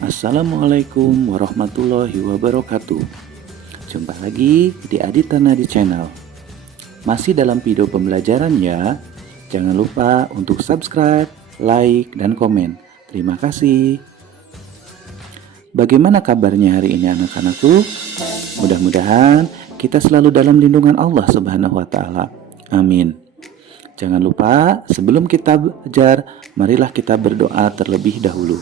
Assalamualaikum warahmatullahi wabarakatuh. Jumpa lagi di Aditya Nadi Channel. Masih dalam video pembelajaran ya. Jangan lupa untuk subscribe, like, dan komen. Terima kasih. Bagaimana kabarnya hari ini anak-anakku? Mudah-mudahan kita selalu dalam lindungan Allah Subhanahu wa Ta'ala. Amin. Jangan lupa sebelum kita belajar, marilah kita berdoa terlebih dahulu.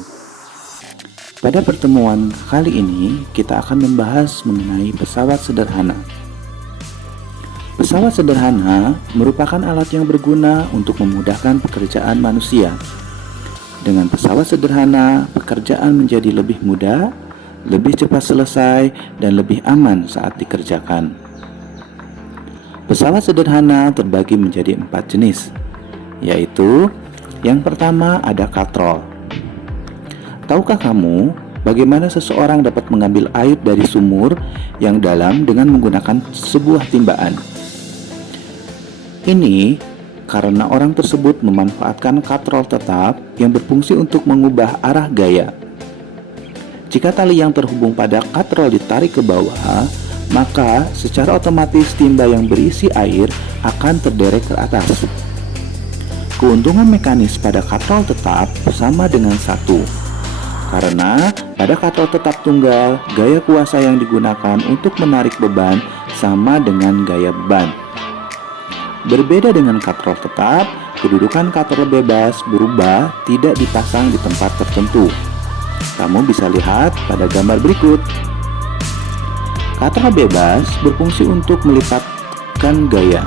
Pada pertemuan kali ini, kita akan membahas mengenai pesawat sederhana. Pesawat sederhana merupakan alat yang berguna untuk memudahkan pekerjaan manusia. Dengan pesawat sederhana, pekerjaan menjadi lebih mudah, lebih cepat selesai, dan lebih aman saat dikerjakan. Pesawat sederhana terbagi menjadi 4 jenis, yaitu yang pertama ada katrol. Tahukah kamu bagaimana seseorang dapat mengambil air dari sumur yang dalam dengan menggunakan sebuah timbaan? Ini karena orang tersebut memanfaatkan katrol tetap yang berfungsi untuk mengubah arah gaya. Jika tali yang terhubung pada katrol ditarik ke bawah, maka secara otomatis timba yang berisi air akan terderek ke atas. Keuntungan mekanis pada katrol tetap sama dengan 1. Karena pada katrol tetap tunggal, gaya kuasa yang digunakan untuk menarik beban sama dengan gaya beban. Berbeda dengan katrol tetap, kedudukan katrol bebas berubah tidak dipasang di tempat tertentu. Kamu bisa lihat pada gambar berikut. Katrol bebas berfungsi untuk melipatkan gaya,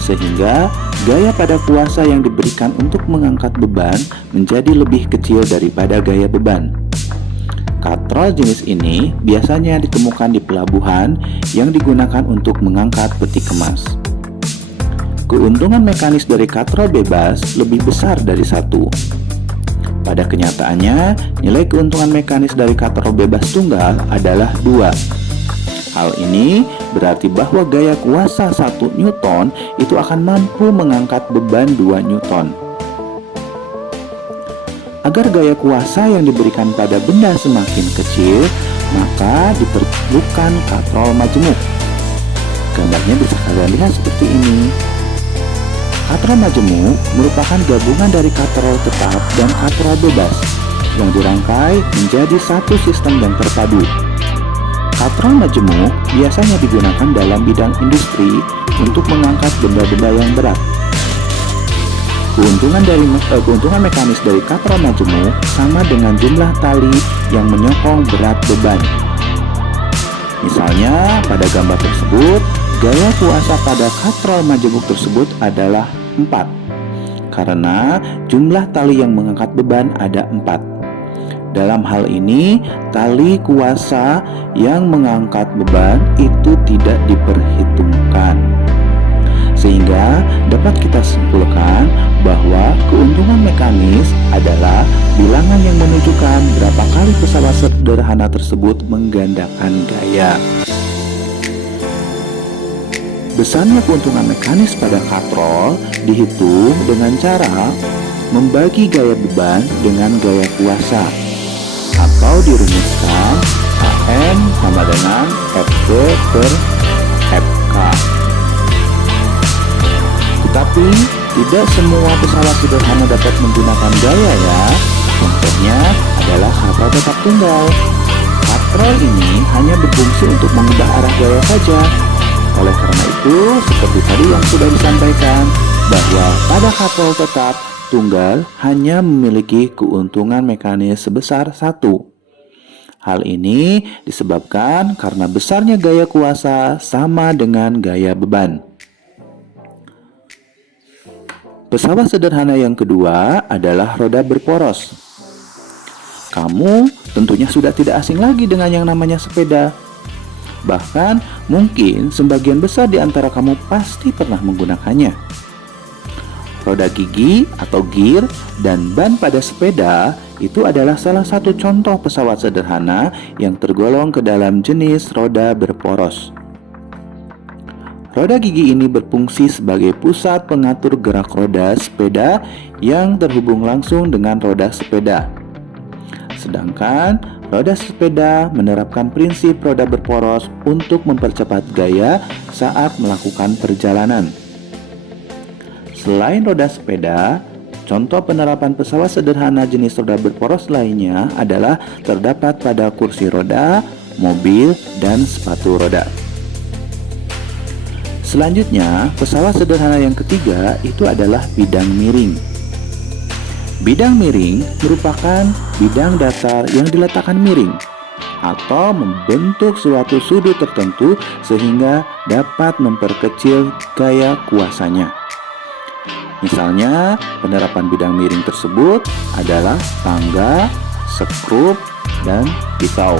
sehingga gaya pada kuasa yang diberikan untuk mengangkat beban menjadi lebih kecil daripada gaya beban. Katrol jenis ini biasanya ditemukan di pelabuhan yang digunakan untuk mengangkat peti kemas. Keuntungan mekanis dari katrol bebas lebih besar dari 1. Pada kenyataannya, nilai keuntungan mekanis dari katrol bebas tunggal adalah 2. Hal ini berarti bahwa gaya kuasa 1 Newton itu akan mampu mengangkat beban 2 Newton. Agar gaya kuasa yang diberikan pada benda semakin kecil, maka diperlukan katrol majemuk. Gambarnya bisa kalian lihat seperti ini. Katrol majemuk merupakan gabungan dari katrol tetap dan katrol bebas yang dirangkai menjadi satu sistem yang terpadu. Katrol majemuk biasanya digunakan dalam bidang industri untuk mengangkat benda-benda yang berat. Keuntungan mekanis dari katrol majemuk sama dengan jumlah tali yang menyokong berat beban. Misalnya, pada gambar tersebut, gaya kuasa pada katrol majemuk tersebut adalah 4, karena jumlah tali yang mengangkat beban ada 4. Dalam hal ini, tali kuasa yang mengangkat beban itu tidak diperhitungkan. Sehingga dapat kita simpulkan bahwa keuntungan mekanis adalah bilangan yang menunjukkan berapa kali pesawat sederhana tersebut menggandakan gaya. Besarnya keuntungan mekanis pada katrol dihitung dengan cara membagi gaya beban dengan gaya kuasa, atau dirumuskan Kn sama dengan Fv per Fk. Tetapi tidak semua pesawat sederhana dapat menggunakan gaya ya. Contohnya adalah katrol tetap tunggal. Katrol ini hanya berfungsi untuk mengubah arah gaya saja. Oleh karena itu, seperti tadi yang sudah disampaikan, bahwa pada katrol tetap tunggal hanya memiliki keuntungan mekanis sebesar 1. Hal ini disebabkan karena besarnya gaya kuasa sama dengan gaya beban. Pesawat sederhana yang kedua adalah roda berporos. Kamu tentunya sudah tidak asing lagi dengan yang namanya sepeda. Bahkan mungkin sebagian besar di antara kamu pasti pernah menggunakannya. Roda gigi atau gear dan ban pada sepeda itu adalah salah satu contoh pesawat sederhana yang tergolong ke dalam jenis roda berporos. Roda gigi ini berfungsi sebagai pusat pengatur gerak roda sepeda yang terhubung langsung dengan roda sepeda. Sedangkan Roda sepeda menerapkan prinsip roda berporos untuk mempercepat gaya saat melakukan perjalanan. Selain roda sepeda, contoh penerapan pesawat sederhana jenis roda berporos lainnya adalah terdapat pada kursi roda, mobil, dan sepatu roda. Selanjutnya, pesawat sederhana yang ketiga itu adalah bidang miring. Bidang miring merupakan bidang datar yang diletakkan miring atau membentuk suatu sudut tertentu sehingga dapat memperkecil gaya kuasanya. Misalnya, penerapan bidang miring tersebut adalah tangga, skrup, dan pisau.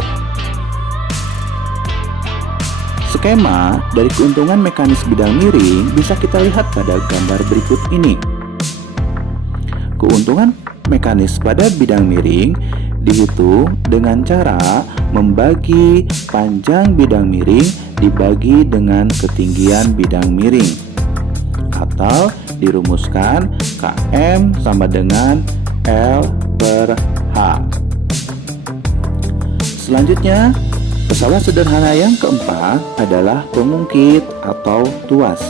Skema dari keuntungan mekanis bidang miring bisa kita lihat pada gambar berikut ini. Keuntungan mekanis pada bidang miring dihitung dengan cara membagi panjang bidang miring dibagi dengan ketinggian bidang miring, atau dirumuskan Km sama dengan L per H. Selanjutnya, pesawat sederhana yang keempat adalah pengungkit atau tuas.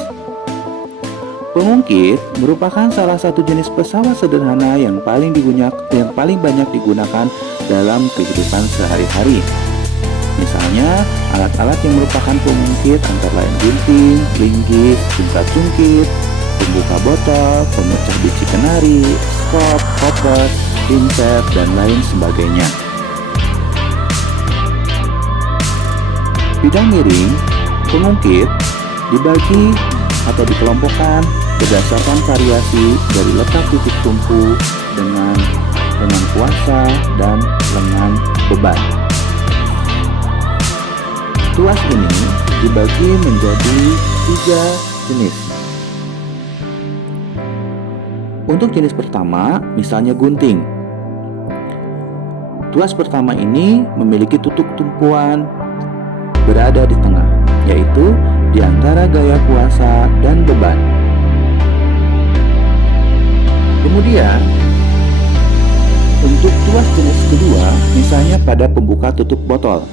Pengungkit merupakan salah satu jenis pesawat sederhana yang paling banyak digunakan dalam kehidupan sehari-hari. Misalnya, alat-alat yang merupakan pengungkit antara lain gunting, linggis, tinta cungkit, pembuka botol, pemecah biji kenari, skop, koper, pinset, dan lain sebagainya. Bidang miring, pengungkit dibagi atau dikelompokkan berdasarkan variasi dari letak titik tumpu dengan lengan kuasa dan lengan beban. Tuas ini dibagi menjadi 3 jenis. Untuk jenis pertama, misalnya gunting. Tuas pertama ini memiliki tutup tumpuan berada di tengah, yaitu di antara gaya kuasa dan beban. Kemudian, untuk tuas jenis kedua, misalnya pada pembuka tutup botol,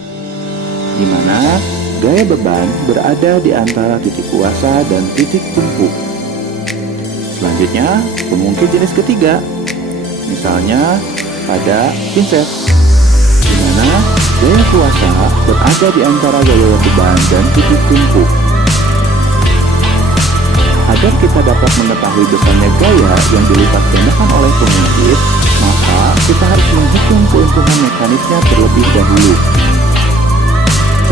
di mana gaya beban berada di antara titik kuasa dan titik tumpu. Selanjutnya, pengungkit jenis ketiga, misalnya pada pinset, di mana gaya kuasa berada di antara gaya beban dan titik tumpu. Agar kita dapat mengetahui besarnya gaya yang dilipat gandakan oleh pengungkit, maka kita harus menghitung keuntungan mekanisnya terlebih dahulu.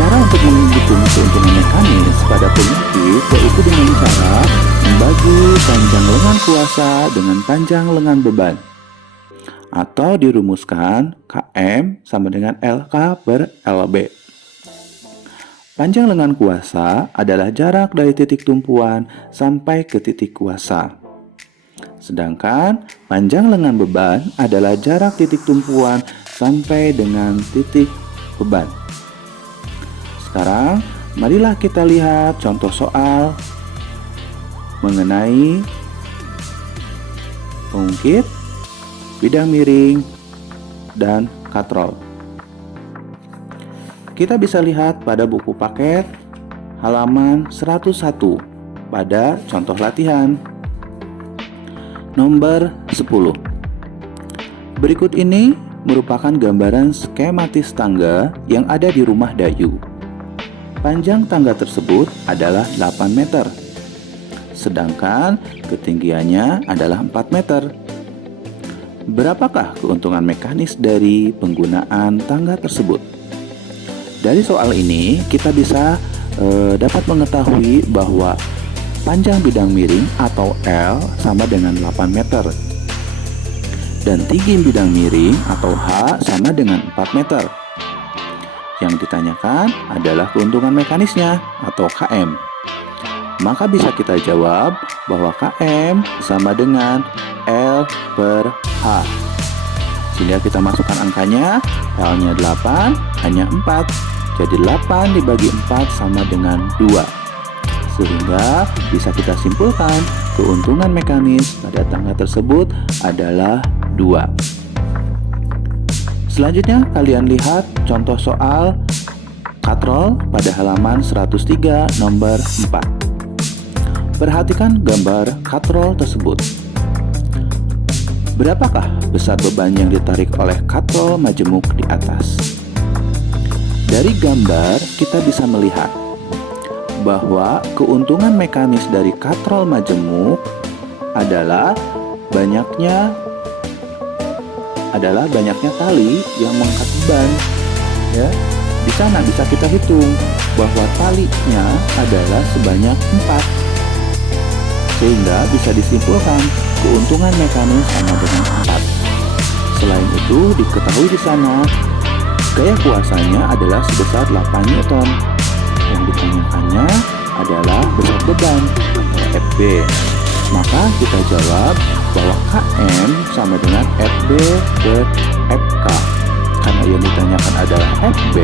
Cara untuk menghitung keuntungan mekanis pada pengungkit yaitu dengan cara membagi panjang lengan kuasa dengan panjang lengan beban, atau dirumuskan Km sama dengan LK per LB. Panjang lengan kuasa adalah jarak dari titik tumpuan sampai ke titik kuasa. Sedangkan panjang lengan beban adalah jarak titik tumpuan sampai dengan titik beban. Sekarang, marilah kita lihat contoh soal mengenai pengungkit, bidang miring, dan katrol. Kita bisa lihat pada buku paket halaman 101 pada contoh latihan nomor 10. Berikut ini merupakan gambaran skematis tangga yang ada di rumah Dayu. Panjang tangga tersebut adalah 8 meter, sedangkan ketinggiannya adalah 4 meter. Berapakah keuntungan mekanis dari penggunaan tangga tersebut? Dari soal ini kita bisa dapat mengetahui bahwa panjang bidang miring atau L sama dengan 8 meter dan tinggi bidang miring atau H sama dengan 4 meter. Yang ditanyakan adalah keuntungan mekanisnya atau Km. Maka bisa kita jawab bahwa Km sama dengan L per H. Sehingga kita masukkan angkanya, L-nya 8, H-nya 4. Jadi 8 dibagi 4 sama dengan 2. Sehingga bisa kita simpulkan keuntungan mekanis pada tangga tersebut adalah 2. Selanjutnya kalian lihat contoh soal katrol pada halaman 103 nomor 4. Perhatikan gambar katrol tersebut. Berapakah besar beban yang ditarik oleh katrol majemuk di atas? Dari gambar kita bisa melihat bahwa keuntungan mekanis dari katrol majemuk adalah banyaknya tali yang mengangkat beban. Ya, di sana bisa kita hitung bahwa talinya adalah sebanyak 4, sehingga bisa disimpulkan keuntungan mekanis sama dengan 4. Selain itu, diketahui di sana gaya kuasanya adalah sebesar 8 Newton. Yang ditanyakannya adalah berat beban atau FB. Maka kita jawab bahwa Km sama dengan FB per FK. Karena yang ditanyakan adalah FB,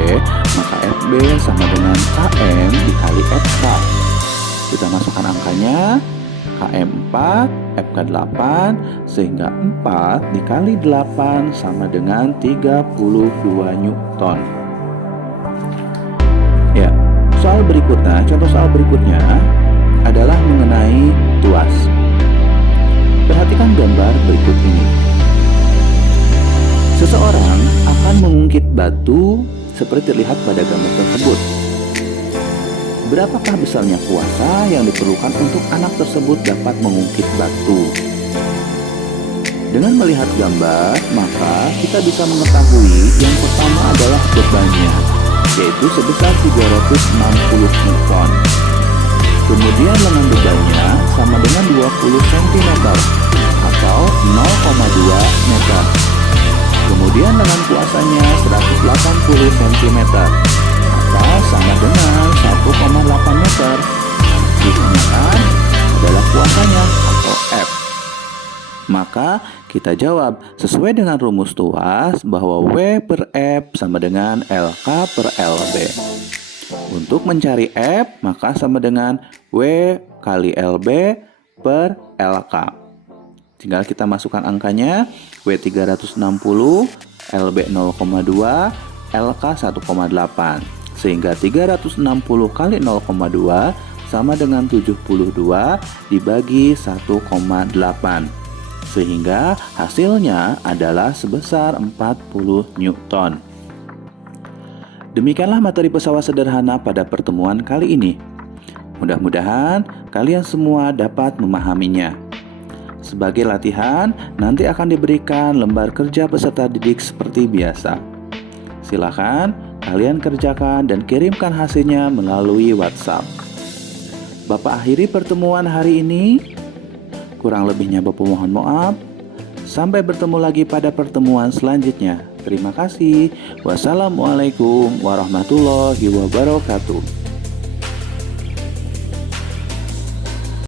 maka FB sama dengan Km dikali FK. Kita masukkan angkanya, Km 4, FK 8, sehingga 4 dikali 8 sama dengan 32 Newton. Ya, contoh soal berikutnya adalah mengenai tuas. Perhatikan gambar berikut ini. Seseorang akan mengungkit batu seperti terlihat pada gambar tersebut. Berapakah besarnya kuasa yang diperlukan untuk anak tersebut dapat mengungkit batu? Dengan melihat gambar, maka kita bisa mengetahui yang pertama adalah bebannya, yaitu sebesar 360 Newton. Kemudian lengan bebannya sama dengan 20 cm atau 0,2 meter. Kemudian lengan kuasanya 180 cm atau sama dengan 1,8 meter. Ditanyakan adalah kuasanya atau F. Maka kita jawab sesuai dengan rumus tuas bahwa W per F sama dengan LK per LB. Untuk mencari F, maka sama dengan W kali LB per LK. Tinggal kita masukkan angkanya, W 360, LB 0,2, LK 1,8. Sehingga 360 kali 0,2 sama dengan 72 dibagi 1,8. Sehingga hasilnya adalah sebesar 40 Newton. Demikianlah materi pesawat sederhana pada pertemuan kali ini. Mudah-mudahan kalian semua dapat memahaminya. Sebagai latihan, nanti akan diberikan lembar kerja peserta didik seperti biasa. Silakan kalian kerjakan dan kirimkan hasilnya melalui WhatsApp. Bapak akhiri pertemuan hari ini. Kurang lebihnya Bapak mohon maaf. Sampai bertemu lagi pada pertemuan selanjutnya. Terima kasih. Wassalamualaikum warahmatullahi wabarakatuh.